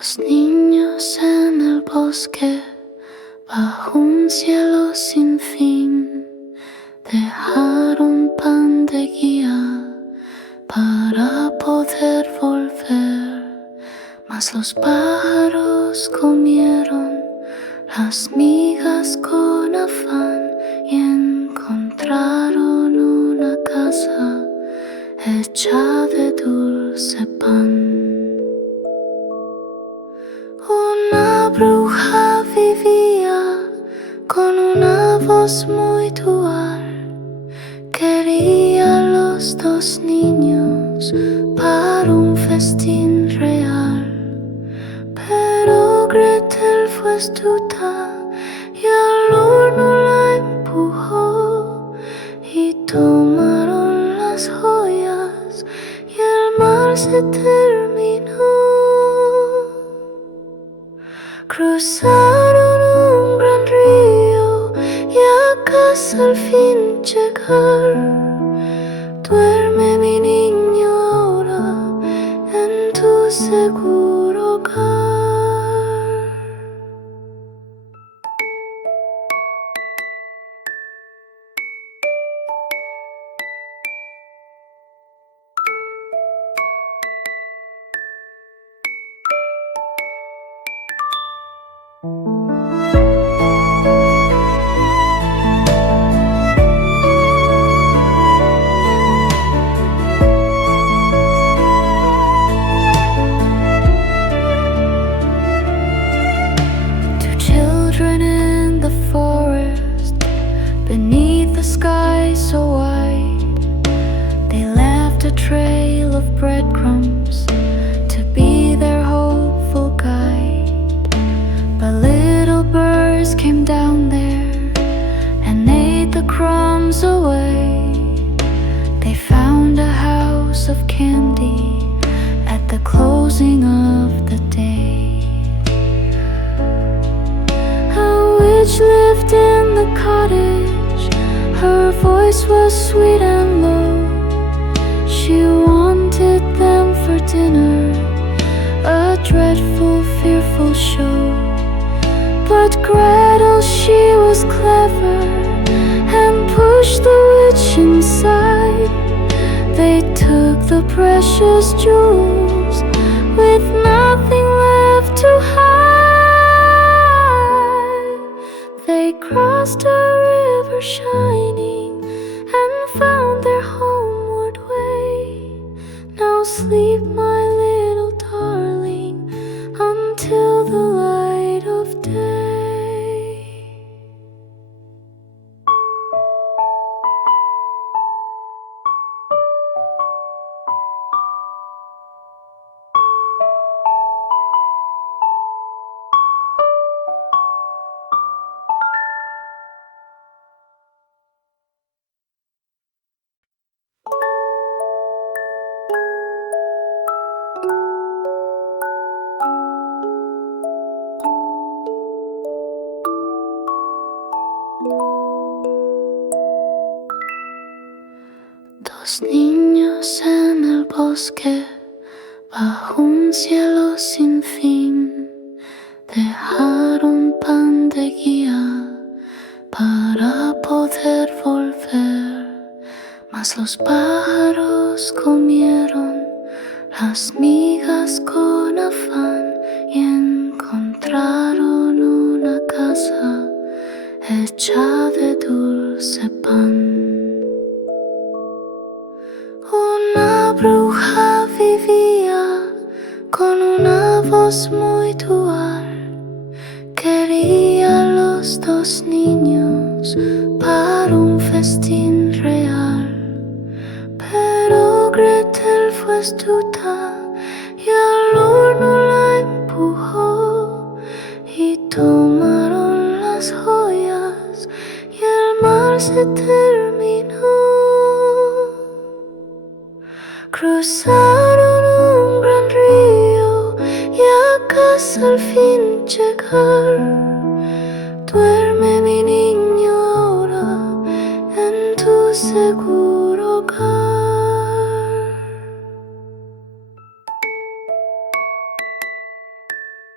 Dos niños en el bosque, bajo un cielo sin fin, dejaron pan de guía para poder volver. Mas los pájaros comieron las migas con afán y encontraron una casa hecha de dulce pan. Una bruja vivía con una voz muy dual. Quería a los dos niños para un festín real. Pero Gretel fue astuta y al horno la empujó y tomaron las joyas y el mal se terminó. Cruzaron un gran río y a casa al fin llegar. Duerme mi niño ahora en tu seguro hogar. Beneath the sky so wide, they left a trail of breadcrumbs to be their hopeful guide. But little birds came down there and ate the crumbs away. They found a house of candy at the closing of the day. A witch lived in the cottage. Her voice was sweet and low. She wanted them for dinner, a dreadful, fearful show. But Gretel, she was clever and pushed the witch inside. They took the precious jewels with nothing left to hide. They crossed a river shining and found their homeward way. Now sleep, my little darling, until the light of day. Dos niños en el bosque, bajo un cielo sin fin, dejaron pan de guía para poder volver. Mas los pájaros comieron las migas con afán y encontraron una casa hecha de dulce pan. Una bruja vivía con una voz muy dual. Quería a los dos niños para un festín real. Pero Gretel fue astuta y al horno la empujó y tomaron las joyas y el mal se terminó. Cruzaron un gran río y a casa al fin llegar. Duerme mi niño ahora en tu seguro hogar.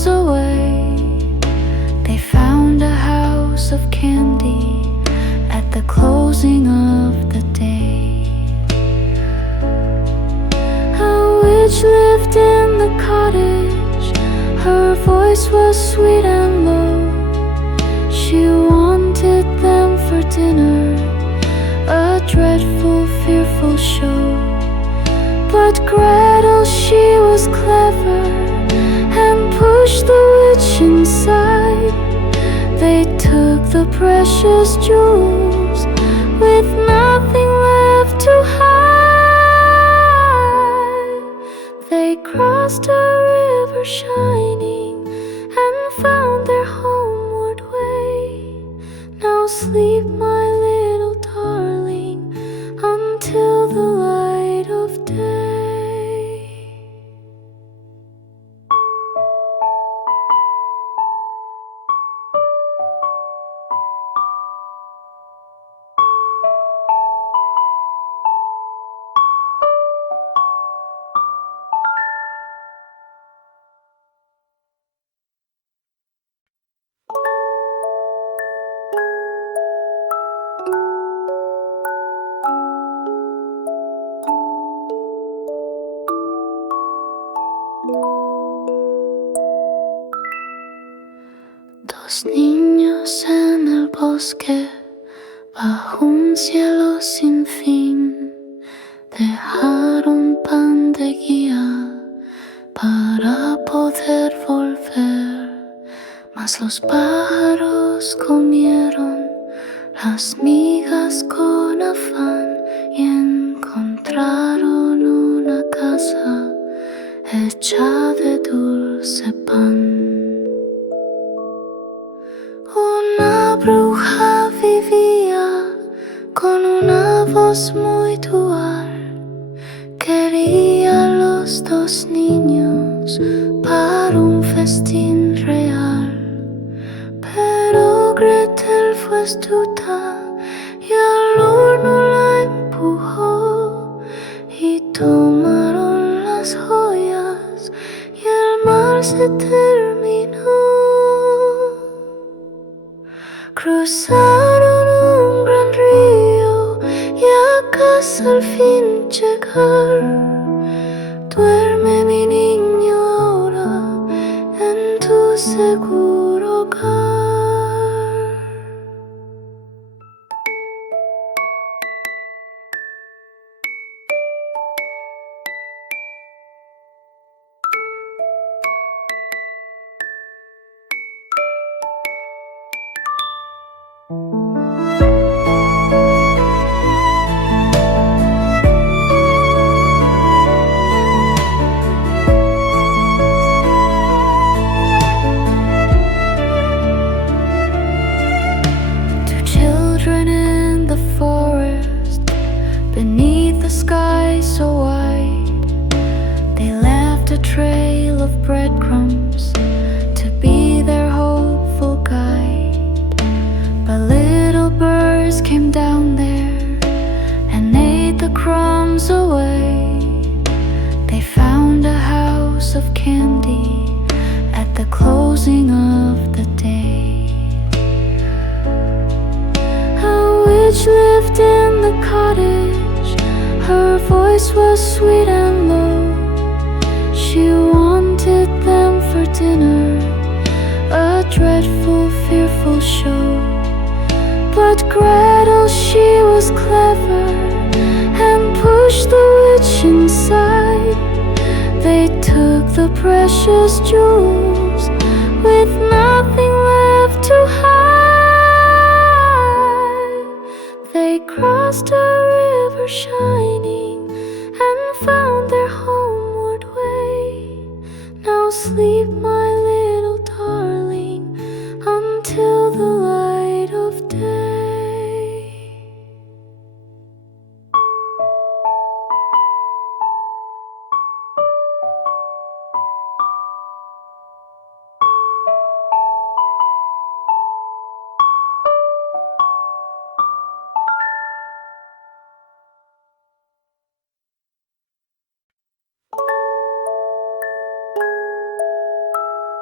crumbs away. They found a house of candy at the closing of the day. A witch lived in the cottage. Her voice was sweet and low. She wanted them for dinner, a dreadful, fearful show. But Gretel, she was clever and pushed the witch inside. They took the precious jewels with nothing left to hide. They crossed a river shining and found their homeward way. Now sleep, my little darling, until the light of day. Dos niños en el bosque, bajo un cielo sin fin, dejaron pan de guía para poder volver. Mas los pájaros comieron las migas con afán y encontraron una casa hecha de dulce pan. Una bruja vivía con una voz muy dual. Quería a los dos niños para un festín real. Pero Gretel fue astuta y al horno la empujó. Y tomaron las joyas y el mal se terminó. Cruzaron un gran río y a casa al fin llegar. Duerme mi niño ahora en tu seguro hogar. Trail of breadcrumbs to be their hopeful guide. But little birds came down there and ate the crumbs away. They found a house of candy at the closing of the day. A witch lived in the cottage. Her voice was sweet and low. She wanted them for dinner, a dreadful, fearful show. But Gretel, she was clever and pushed the witch inside. They took the precious jewels with nothing left to hide. They crossed a river shining and found their homeward way. Now sleep, my little darling, until the light of day.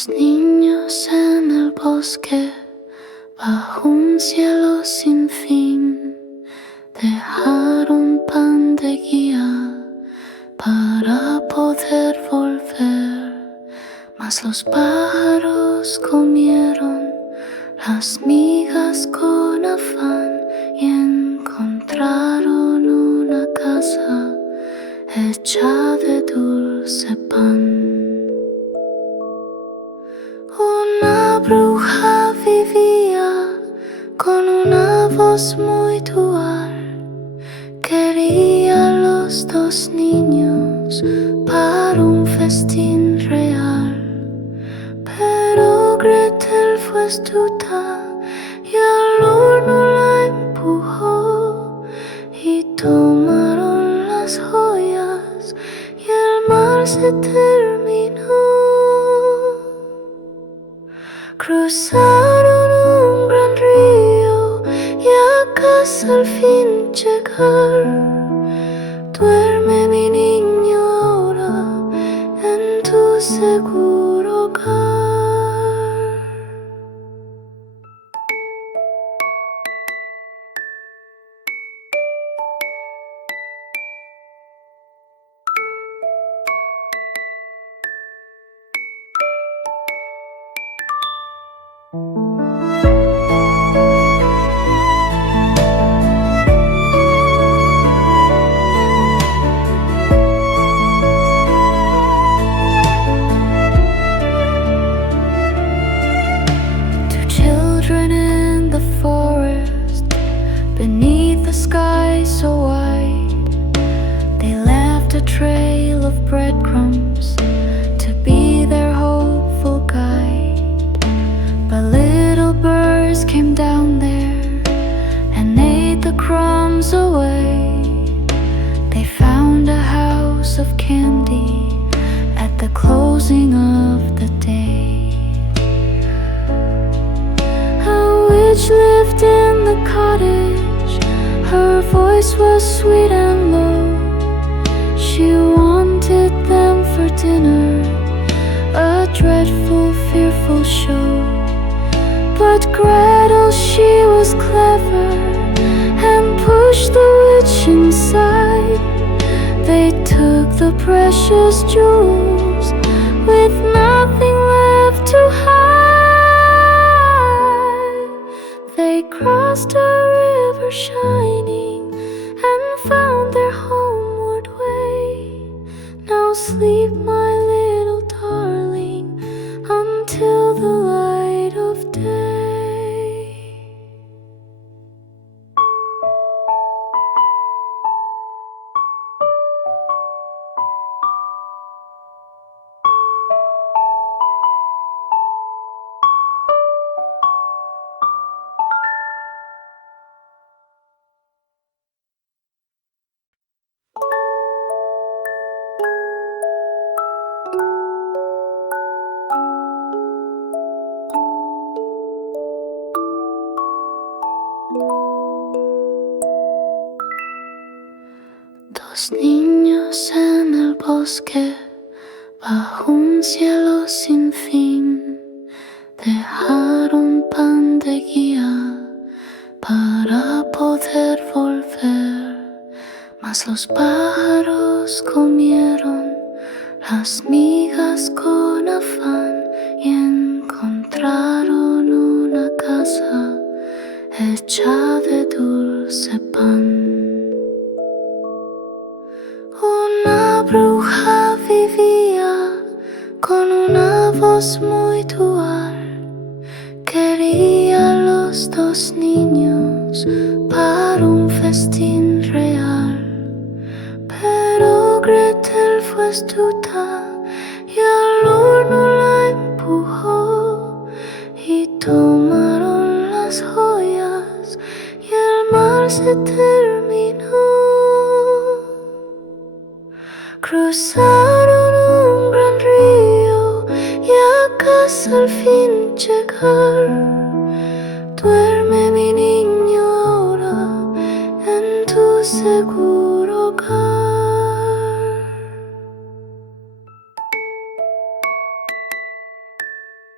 Dos niños en el bosque, bajo un cielo sin fin, dejaron pan de guía para poder volver. Mas los pájaros comieron las migas con afán y encontraron una casa hecha de dulce pan. Una bruja vivía con una voz muy dual. Quería a los dos niños para un festín real. Pero Gretel fue astuta y al horno la empujó y tomaron las joyas y el mal se terminó. Cruzaron un gran río y a casa al fin llegar. Duerme mi niño ahora en tu seguro hogar. Beneath the sky so wide, they left a trail of breadcrumbs to be their hopeful guide. But little birds came down there and ate the crumbs away. They found a house of candy at the closing of the day. A witch lived in the cottage. Her voice was sweet and low. She wanted them for dinner, a dreadful, fearful show. But Gretel, she was clever and pushed the witch inside. They took the precious jewels with nothing left to hide. They crossed a river shining and found their homeward way. Now sleep, my little darling, until the light of day. Dos niños en el bosque, bajo un cielo sin fin, dejaron pan de guía para poder volver. Mas los pájaros comieron las migas con afán y encontraron una casa hecha de dulce pan. Una bruja vivía con una voz muy dual. Quería a los dos niños para un festín real. Pero Gretel fue astuta y al horno la empujó y tomaron las joyas y el mal se terminó. Cruzaron un gran río y a casa al fin llegar. Duerme mi niño ahora en tu seguro hogar.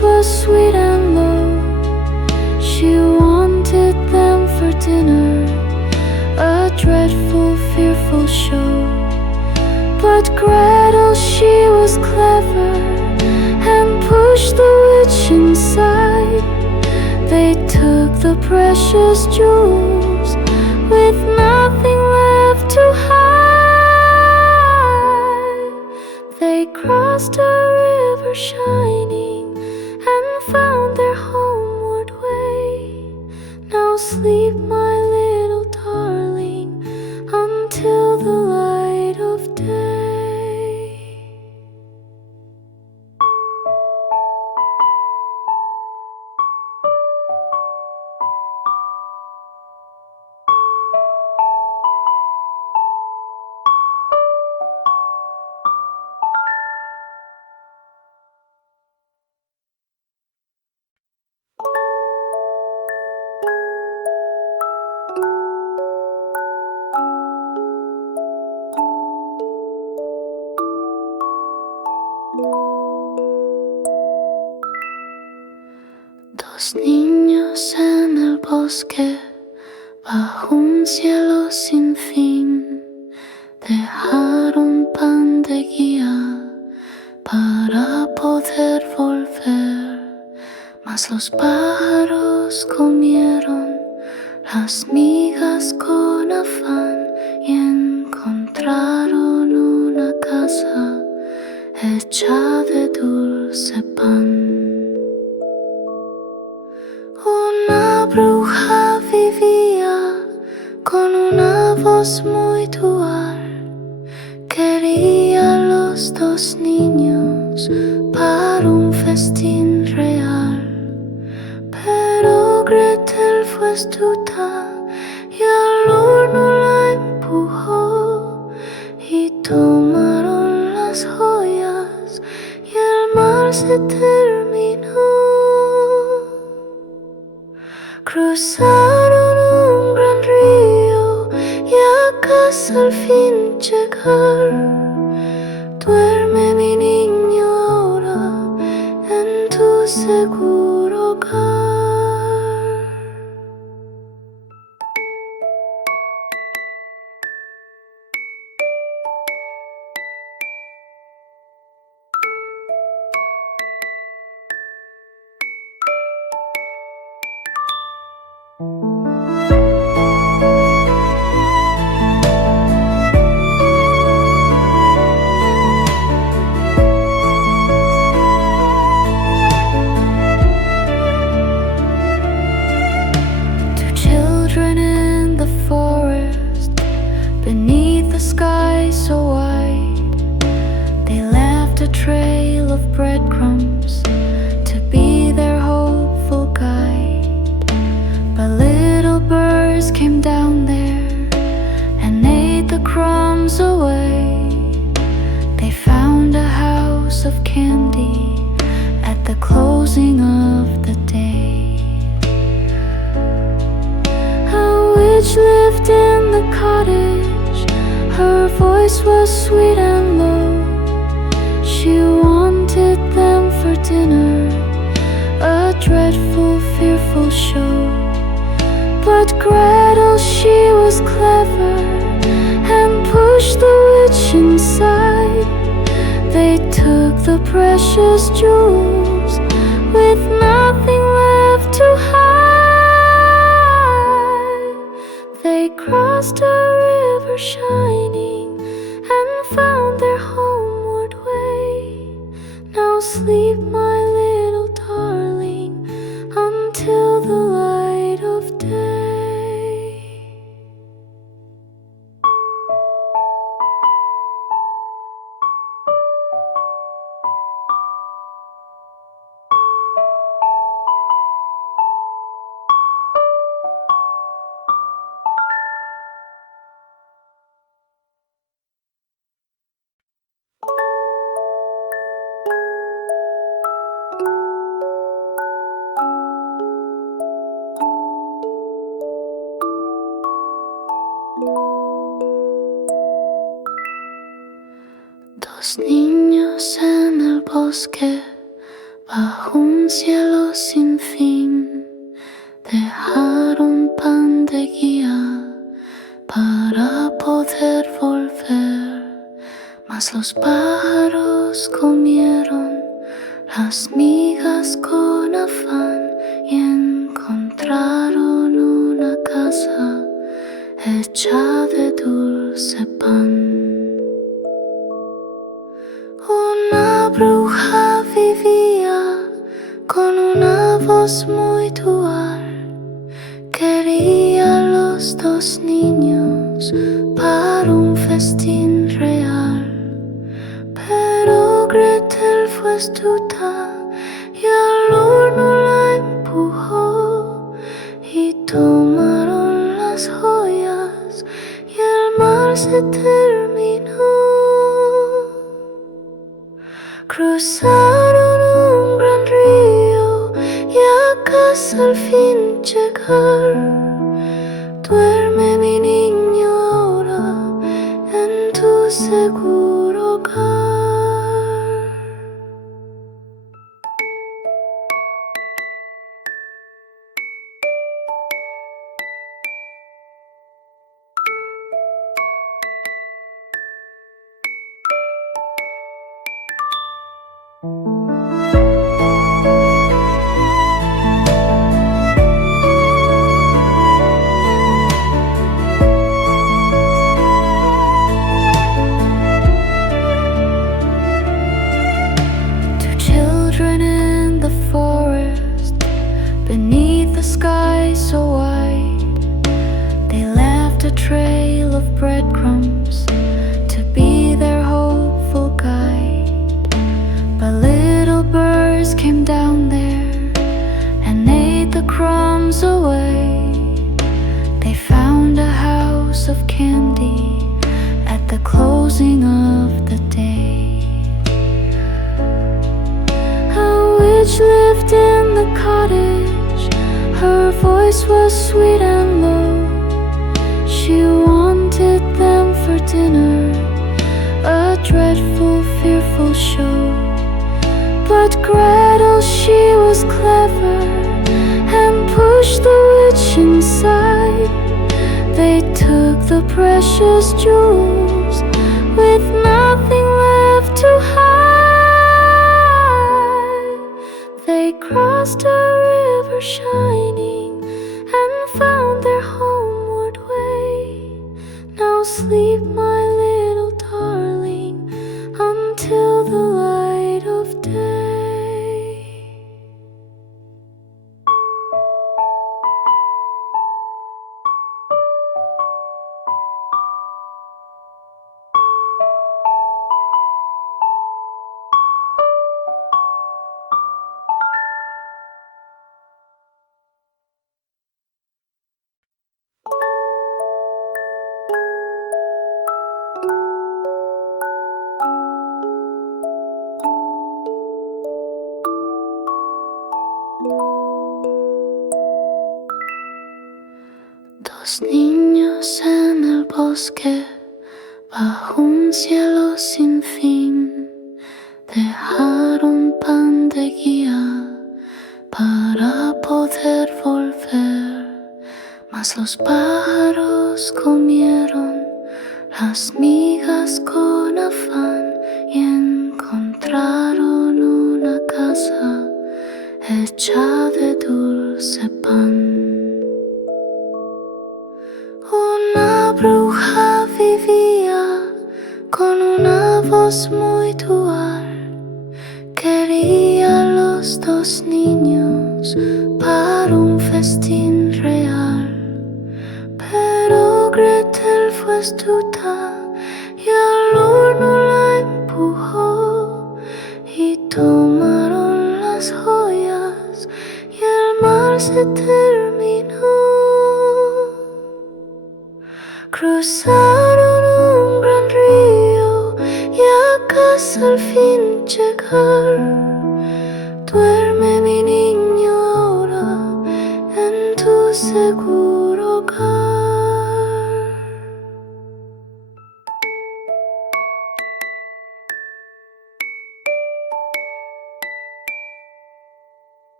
was sweet and low. She wanted them for dinner, a dreadful, fearful show. But Gretel, she was clever and pushed the witch inside. They took the precious jewels with nothing left to hide. They crossed a river shining and found their homeward way. Now sleep, my little darling, until the light of day. Dos niños en el bosque, bajo un cielo sin fin, dejaron pan de guía para poder volver. Mas los pájaros comieron las migas con afán y encontraron una casa hecha de dulce pan. Una bruja vivía con una voz muy dual. Quería a los dos niños para un festín real. Pero Gretel fue astuta y al horno la empujó. Y tomaron las joyas y el mal se terminó. Cruzaron un gran río y a casa al fin llegar. Duerme mi niño ahora en tu seguro hogar. Trail of breadcrumbs to be their hopeful guide. But little birds came down there and ate the crumbs away. They found a house of candy at the closing of the day. A witch lived in the cottage. Her voice was sweet and low. She wanted them for dinner, a dreadful, fearful show. But Gretel, she was clever and pushed the witch inside. They took the precious jewels with nothing left to hide. They crossed a river shining and found their homeward way. Now sleep, my little darling, until the light of day. Dos niños en el bosque, bajo un cielo sin fin, dejaron pan de guía para poder volver, mas los pájaros comieron las migas con afán y encontraron una casa hecha de dulce pan. Una bruja vivía con una voz muy dual, quería a los dos niños para un festín real. Pero Gretel fue astuta y al horno la empujó y tomaron las joyas y el mal se terminó. Cruzaron un gran río y a casa al fin llegar. Duerme mi niño ahora en tu seguro hogar. Lived in the cottage, her voice was sweet and low. She wanted them for dinner, a dreadful, fearful show. But Gretel, she was clever and pushed the witch inside. They took the precious jewels with nothing left to hide. They crossed a river shining and found their homeward way. Now sleep, my little darling, until the light of day. Dos niños en el bosque, bajo un cielo sin fin, dejaron pan de guía para poder volver, mas los pájaros comieron las migas con afán y encontraron una casa hecha de dulce pan. Una bruja vivía con una voz muy dual, quería a los dos niños para un festín real. Pero Gretel fue astuta y al horno la empujó y tomaron las joyas y el mal se terminó. Cruzaron un gran río y a casa al fin llegar. Duerme mi niño ahora en tu seguro hogar.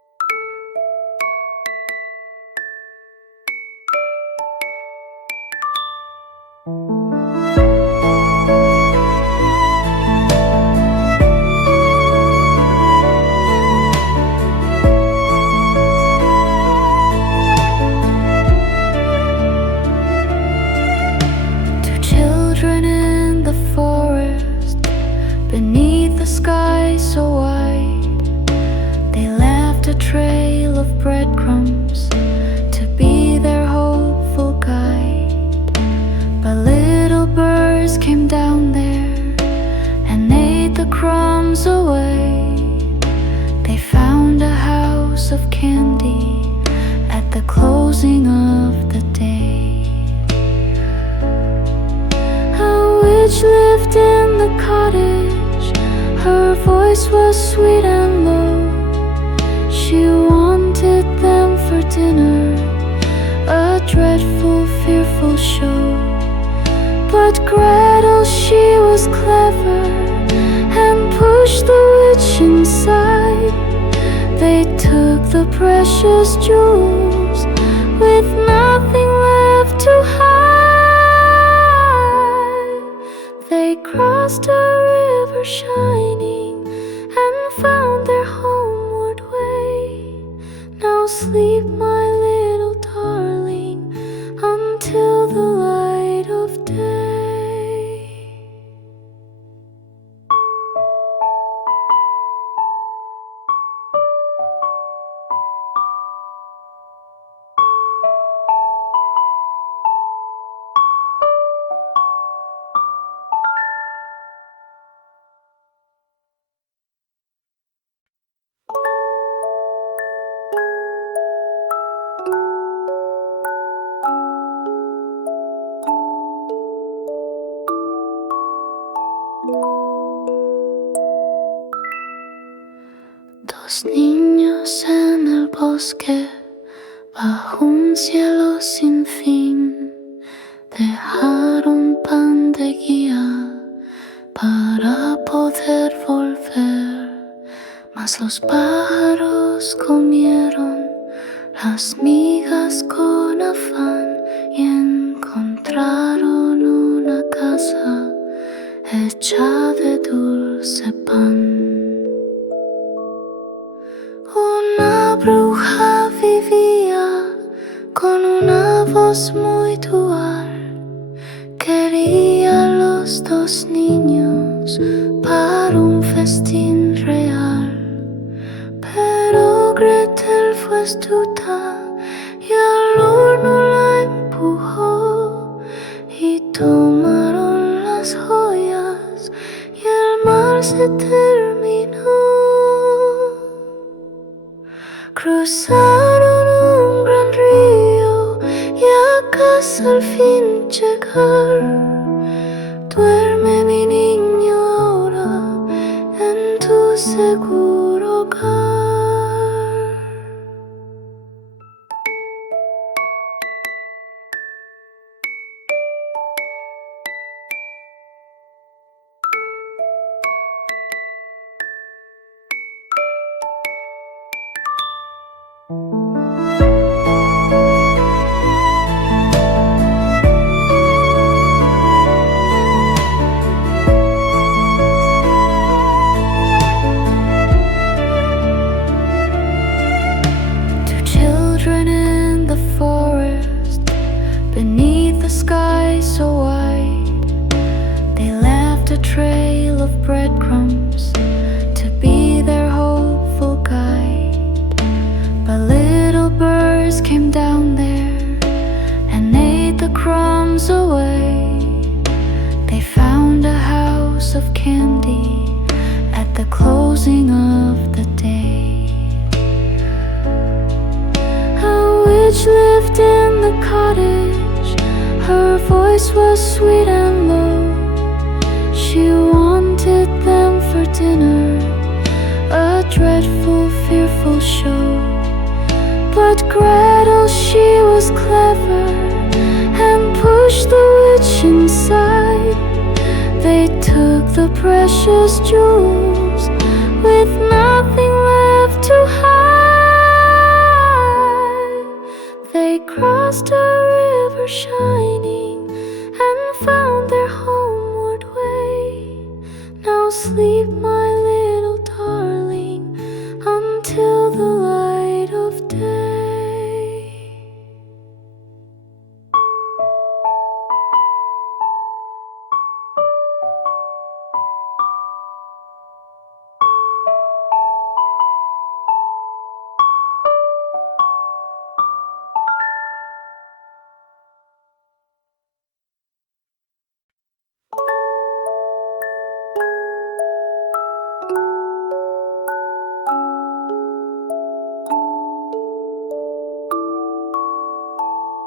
Two children in the forest, beneath the sky so wide, they left a trail of breadcrumbs to be their hopeful guide. But little birds came down there and ate the crumbs away. They found a house of candy at the closing of the day. A witch lived in the cottage. Her voice was sweet and low. She wanted them for dinner, a dreadful, fearful show. But Gretel, she was clever and pushed the witch inside. They took the precious jewels with nothing left to hide. They crossed a river shining and found their homeward way. Now sleep, my little darling, until the light of day. Dos niños en el bosque, bajo un cielo sin fin, dejaron pan de guía para poder volver. Mas los pájaros comieron las migas con afán y encontraron una casa hecha de dulce pan. Una bruja vivía con una voz muy dual. Quería a los dos niños para un festín real. Pero Gretel fue astuta y al horno la empujó. Y tomaron las joyas y el mal se terminó. Cruzaron un gran río y a casa al fin llegar. Duerme mi niño ahora en tu seguro hogar. Trail of breadcrumbs to be their hopeful guide. But little birds came down there and ate the crumbs away. They found a house of candy at the closing of the day. A witch lived in the cottage. Her voice was sweet and low. She wanted them for dinner, a dreadful, fearful show. But Gretel, she was clever and pushed the witch inside. They took the precious jewels with nothing left to hide. They crossed a river shining and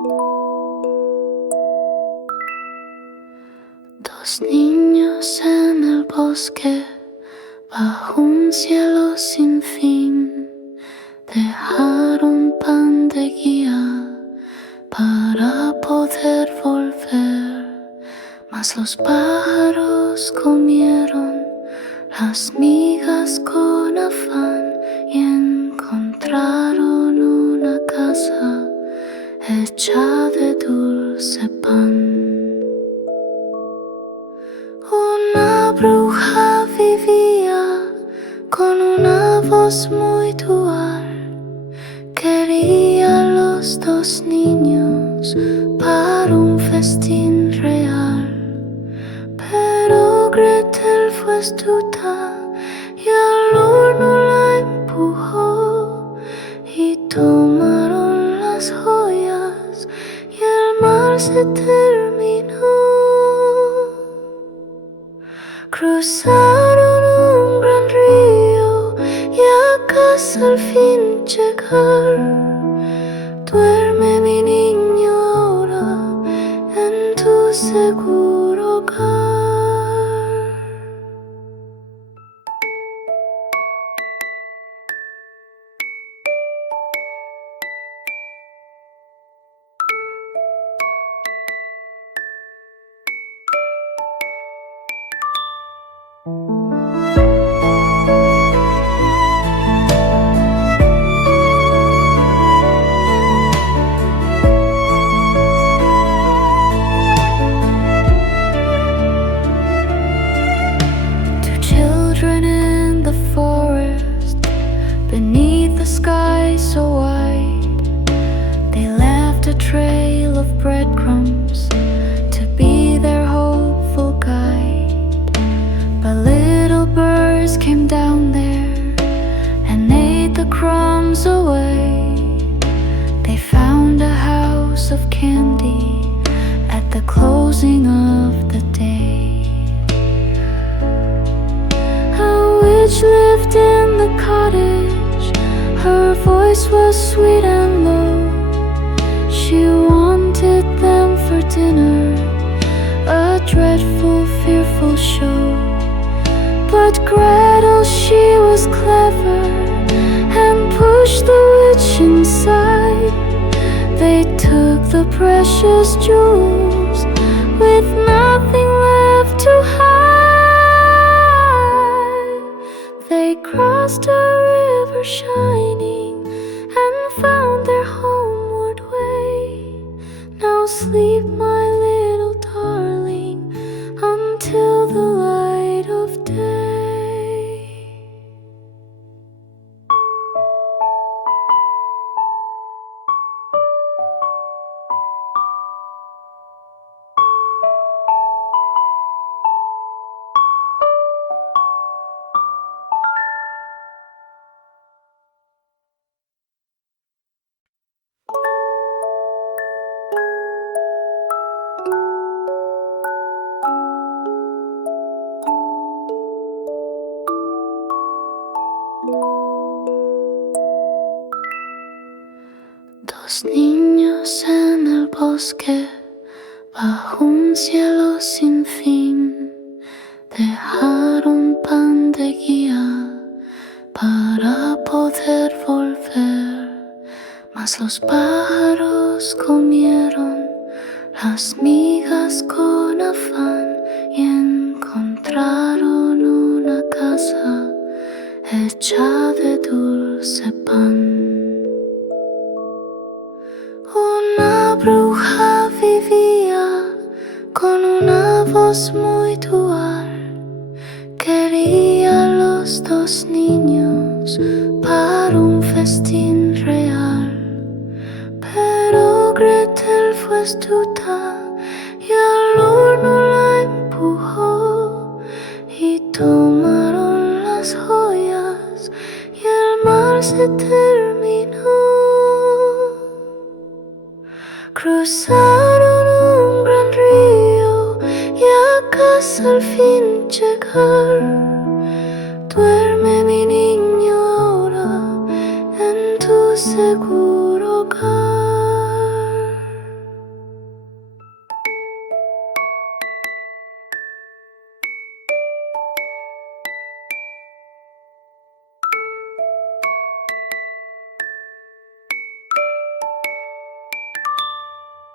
Dos niños en el bosque, bajo un cielo sin fin, dejaron pan de guía para poder volver, mas los pájaros comieron las migas con afán y encontraron una casa hecha de dulce pan. Una bruja vivía con una voz muy dual. Quería a los dos niños para un festín real. Pero Gretel fue astuta y al horno la empujó y tomaron las joyas y el mal se terminó. Cruzaron un gran río y a casa al fin llegar. Duerme mi niño ahora en tu seguro hogar. Lived in the cottage. Her voice was sweet and low. She wanted them for dinner, a dreadful, fearful show. But Gretel, she was clever and pushed the witch inside. They took the precious jewels with nothing left to hide. They crossed a river shining and found their homeward way. Now sleep, my little darling, until the light of day. Dos niños en el bosque, bajo un cielo sin fin, dejaron pan de guía para poder volver, mas los pájaros comieron las migas con afán y encontraron una casa hecha de dulce pan. Una bruja vivía con una voz muy dual. Quería a los dos niños para un festín real. Pero Gretel fue astuta y al horno la empujó y tomaron las joyas y el mal se terminó. Cruzaron un gran río y a casa al fin llegar. Duerme mi niño ahora en tu seguro hogar.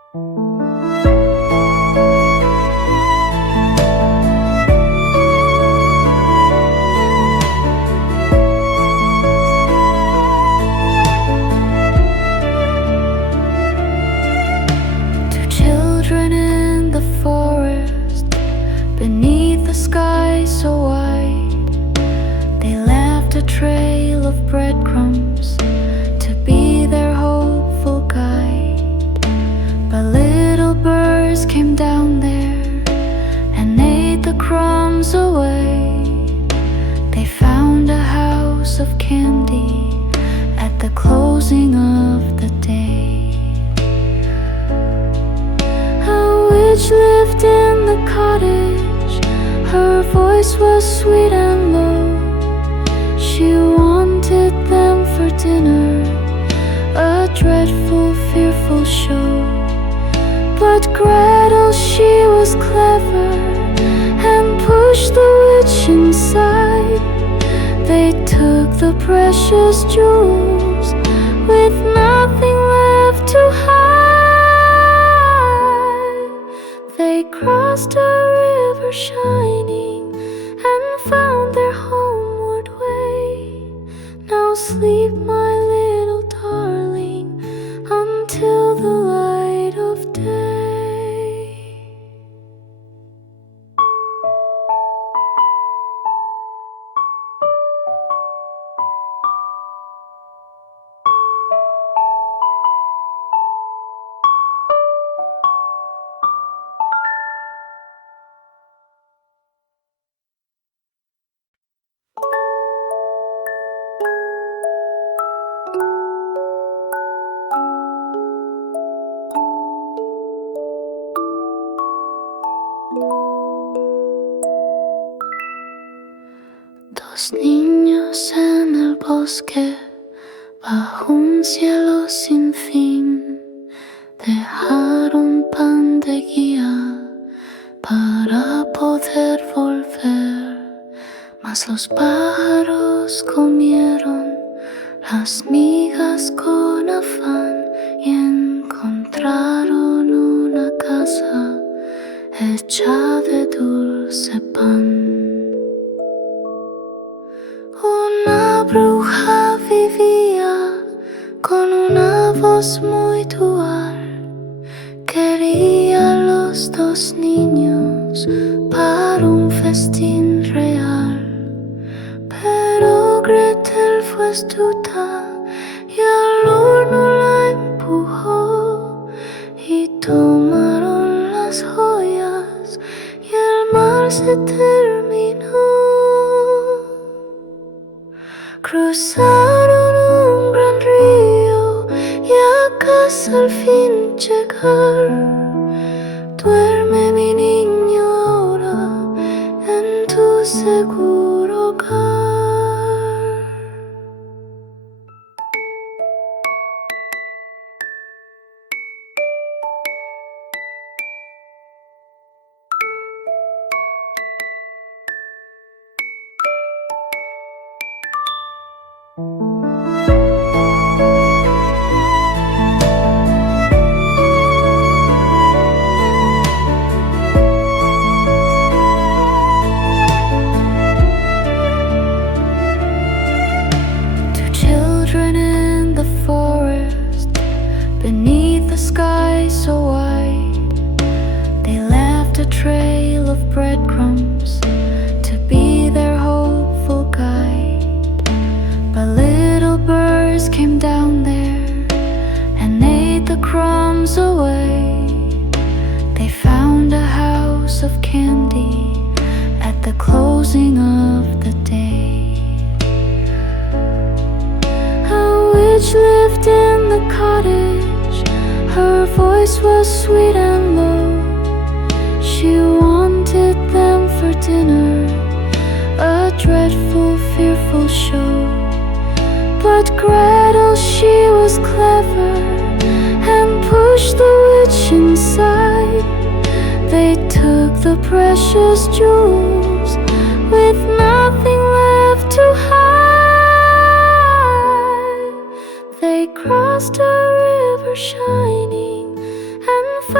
Gretel, she was clever and pushed the witch inside. They took the precious jewels with nothing left to hide. They crossed a river shining and found their homeward way. Now sleep, my little darling, until the light of day. Dos niños en el bosque, bajo un cielo sin fin, dejaron pan de guía para poder volver. Mas los pájaros comieron las migas con afán y encontraron una casa hecha de dulce pan. Una bruja vivía con una voz muy dual. Quería a los dos niños para un festín real. Pero Gretel fue astuta y al horno la empujó. Y tomaron las joyas y el mal se terminó. Cruzaron un gran río y a casa al fin llegar. Duerme mi niño ahora en tu seguro hogar. Lived in the cottage. Her voice was sweet and low. She wanted them for dinner, a dreadful, fearful show. But Gretel, she was clever and pushed the witch inside. They took the precious jewels with nothing left to hide. They crossed a river shining and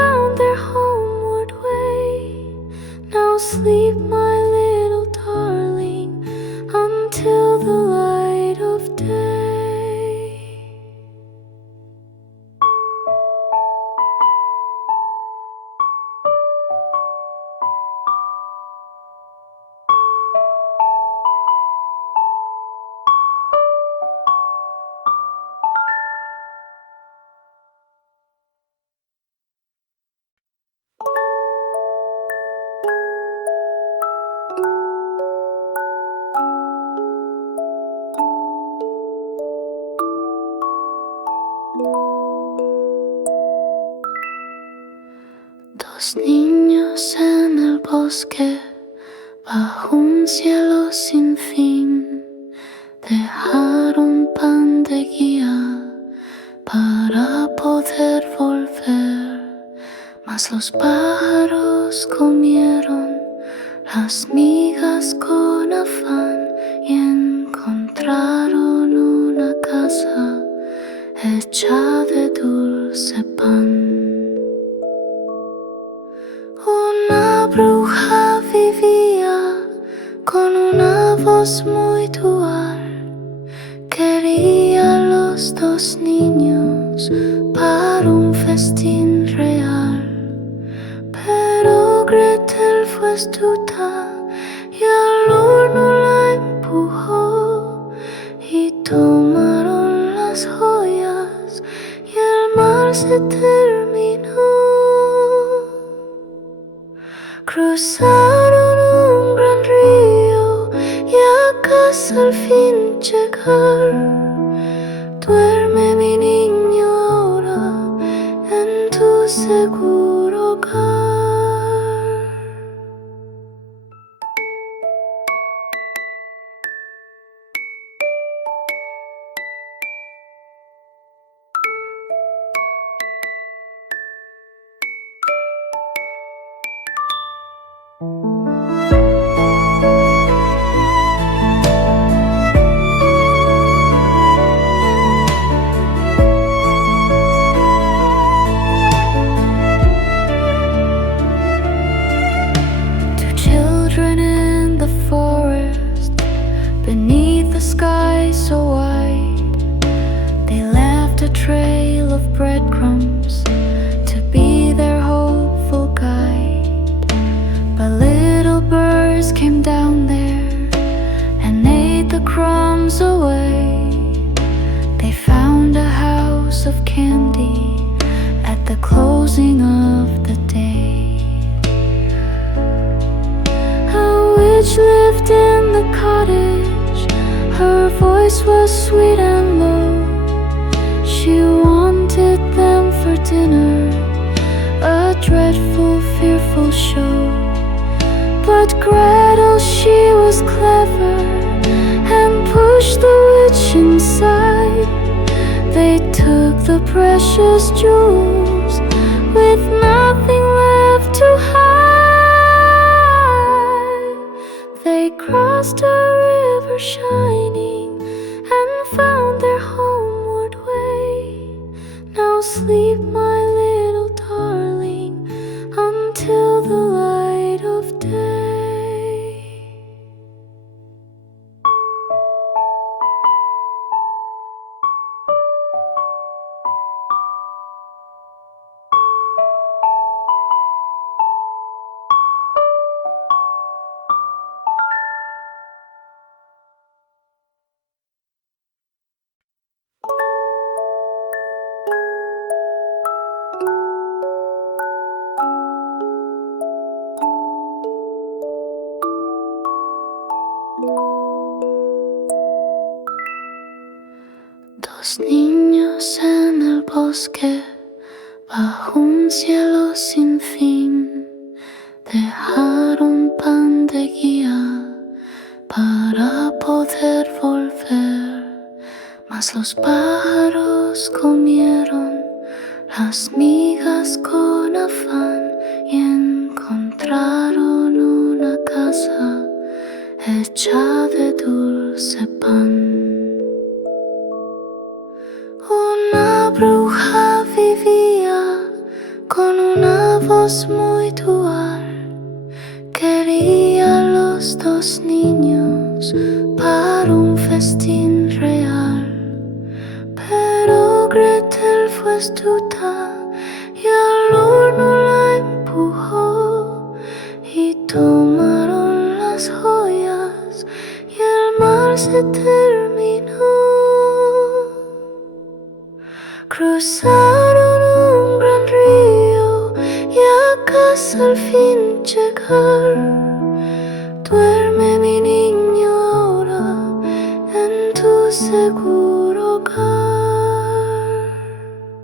Dos niños en el bosque, bajo un cielo sin fin, dejaron pan de guía para poder volver. Mas los pájaros comieron las migas con afán y encontraron una casa hecha de dulce pan. Una bruja vivía con una voz muy dual. Quería a los dos niños para un festín real. Pero Gretel fue astuta y al horno la empujó y tomaron las joyas y el mal se terminó. Cruzaron un gran río y a casa al fin llegar. Duerme mi niño ahora en tu seguro hogar. Lived in the cottage. Her voice was sweet and low. She wanted them for dinner, a dreadful, fearful show. But Gretel, she was clever and pushed the witch inside. They took the precious jewels with nothing left to hide. They crossed a river shining and found their homeward way. Now sleep, my little darling, until the light of day. Dos niños en el bosque, bajo un cielo sin fin, dejaron pan de guía para poder volver. Mas los pájaros comieron las migas con afán y encontraron una casa hecha de dulce pan. Una bruja vivía con una voz muy dual. Quería a los dos niños para un festín real. Pero Gretel fue astuta y al horno la empujó y tomaron las joyas y el mal se terminó. Cruzaron un gran río y a casa al fin llegar. Duerme mi niño ahora en tu seguro hogar.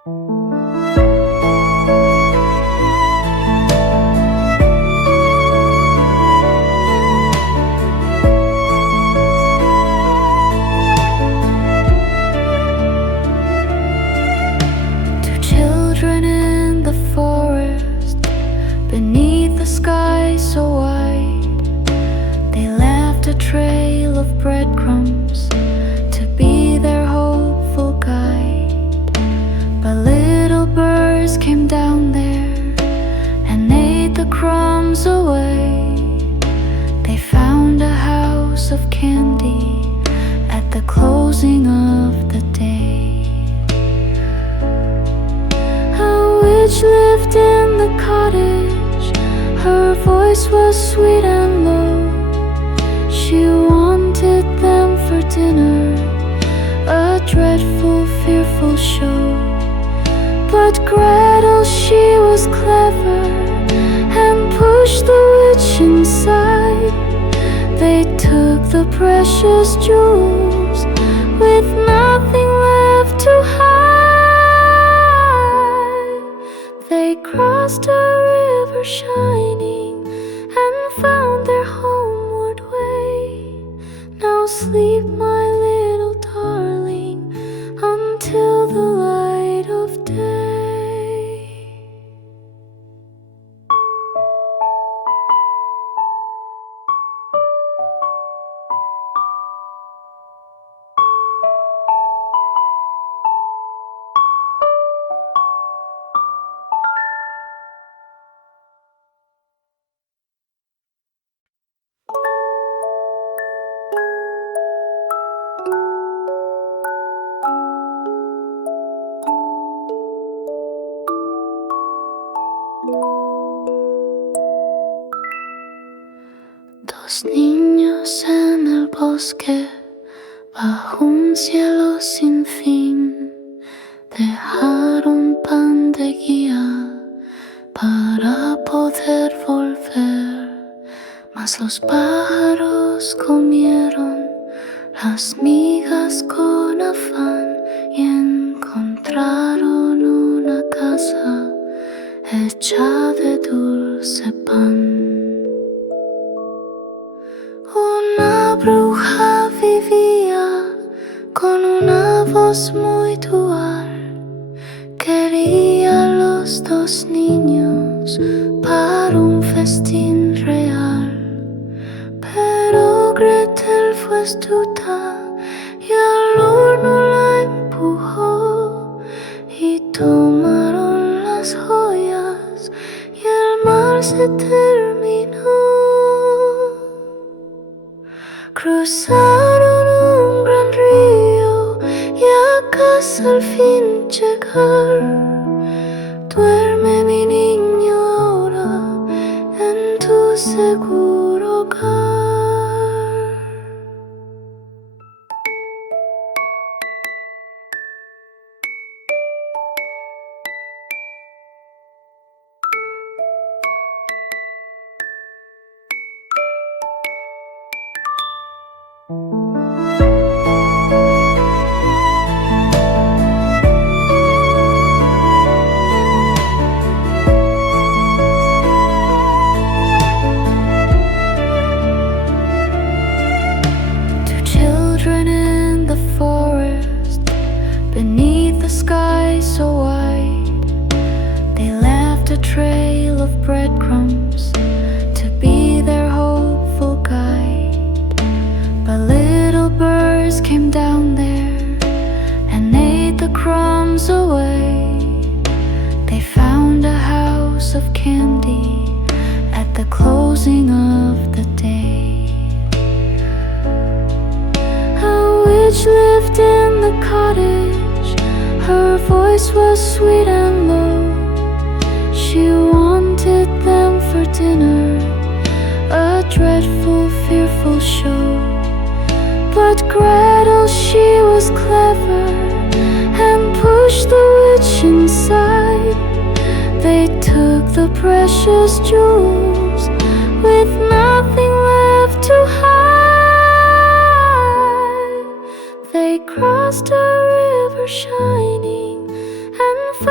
Lived in the cottage. Her voice was sweet and low. She wanted them for dinner, a dreadful, fearful show. But Gretel, she was clever and pushed the witch inside. They took the precious jewels with nothing left to hide. They crossed a river shining and found their homeward way. Now sleep, my little darling, until the light of day. Dos niños en el bosque, bajo un cielo sin fin, dejaron pan de guía para poder volver. Mas los pájaros comieron las migas con afán y encontraron una casa hecha de dulce pan. Una bruja vivía con una voz muy dual. Quería a los dos niños para un festín real. Pero Gretel fue astuta y al horno la empujó. Y tomaron las joyas y el mal se terminó. Cruzaron un gran río y a casa al fin llegar. Duerme mi niño ahora en tu seguro hogar. Lived in the cottage. Her voice was sweet and low. She wanted them for dinner, a dreadful, fearful show. But Gretel, she was clever and pushed the witch inside. They took the precious jewels with nothing left to hide. They crossed a river shining and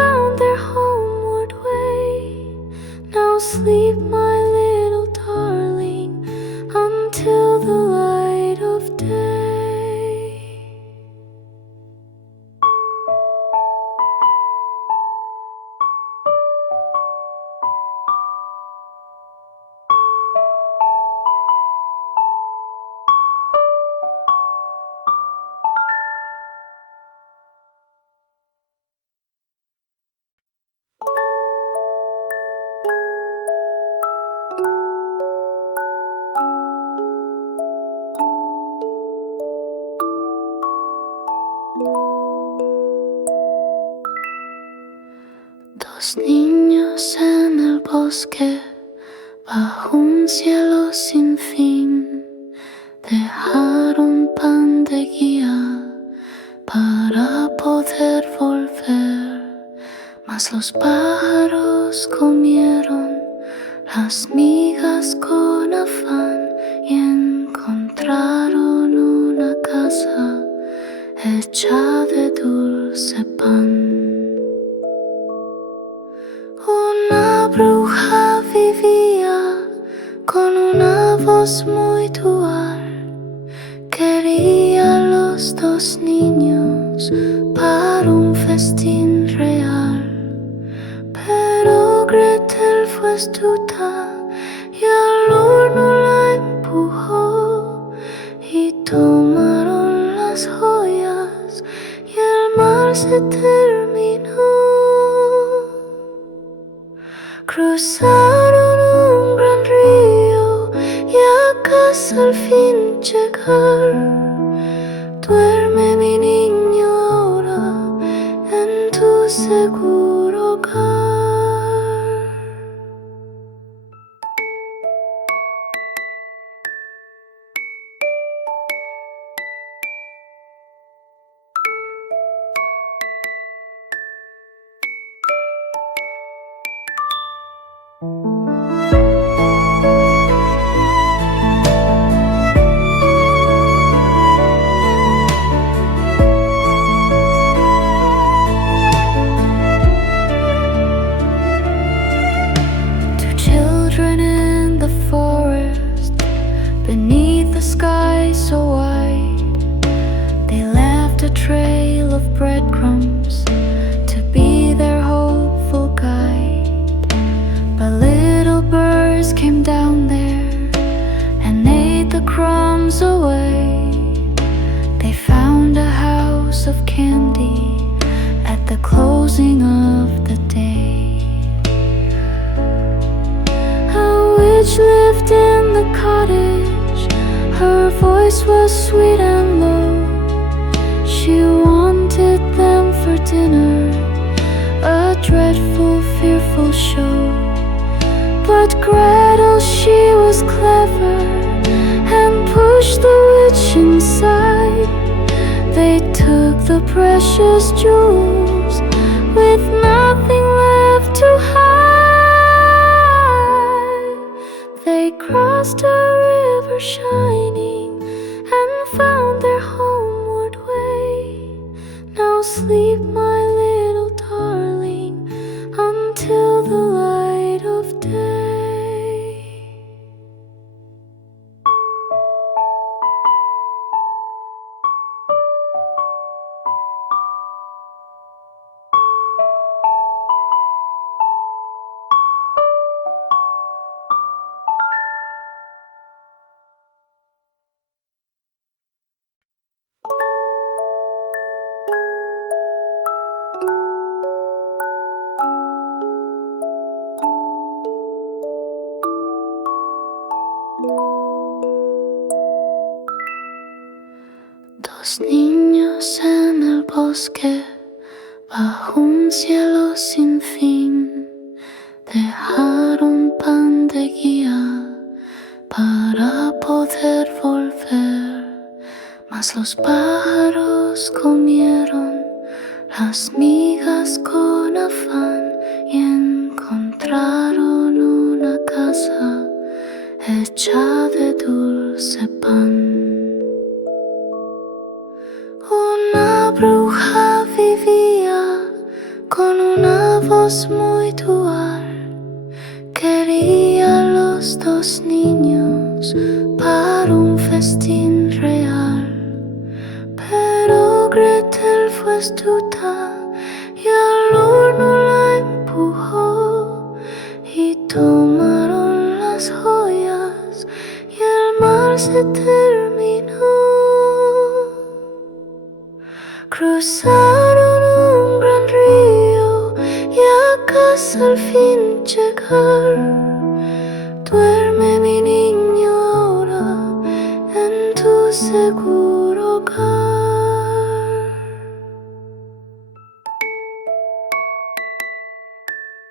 Dos niños en el bosque, bajo un cielo sin fin, dejaron pan de guía para poder volver. Mas los pájaros comieron las migas con afán y encontraron una casa hecha de dulce pan. Una bruja vivía con una voz muy dual. Quería a los dos niños para un festín real. Pero Gretel fue astuta y al horno la empujó y tomaron las joyas y el mal se terminó. Cruzaron un gran río y a casa al fin llegar. Duerme mi niño ahora en tu seguro hogar. Beneath the sky so wide, they left a trail of breadcrumbs to be their hopeful guide. But little birds came down there and ate the crumbs away. They found a house of candy at the closing of the day. A witch lived in the cottage. Her voice was sweet and low. She wanted them for dinner, a dreadful, fearful show. But Gretel, she was clever and pushed the witch inside. They took the precious jewels with nothing left to hide. They crossed a river shining and found their homeward way. Now sleep, my little darling, until the light of day. Dos niños en el bosque, bajo un cielo sin fin, dejaron pan de guía para poder volver. Mas los pájaros comieron las migas con afán y encontraron una casa hecha de dulce pan. Una bruja vivía con una voz muy dual. Quería a los dos niños para un festín real. Pero Gretel fue astuta y al horno la empujó y tomaron las joyas y el mal se terminó. Cruzaron un gran río y a casa al fin llegar. Duerme mi niño ahora en tu seguro hogar.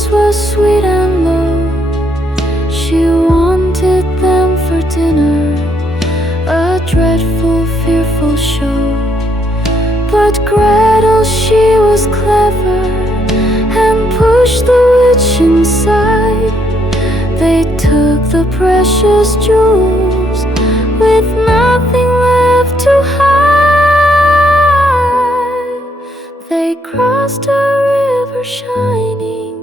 voice was sweet and low. She wanted them for dinner, a dreadful, fearful show. But Gretel, she was clever and pushed the witch inside. They took the precious jewels with nothing left to hide. They crossed a river shining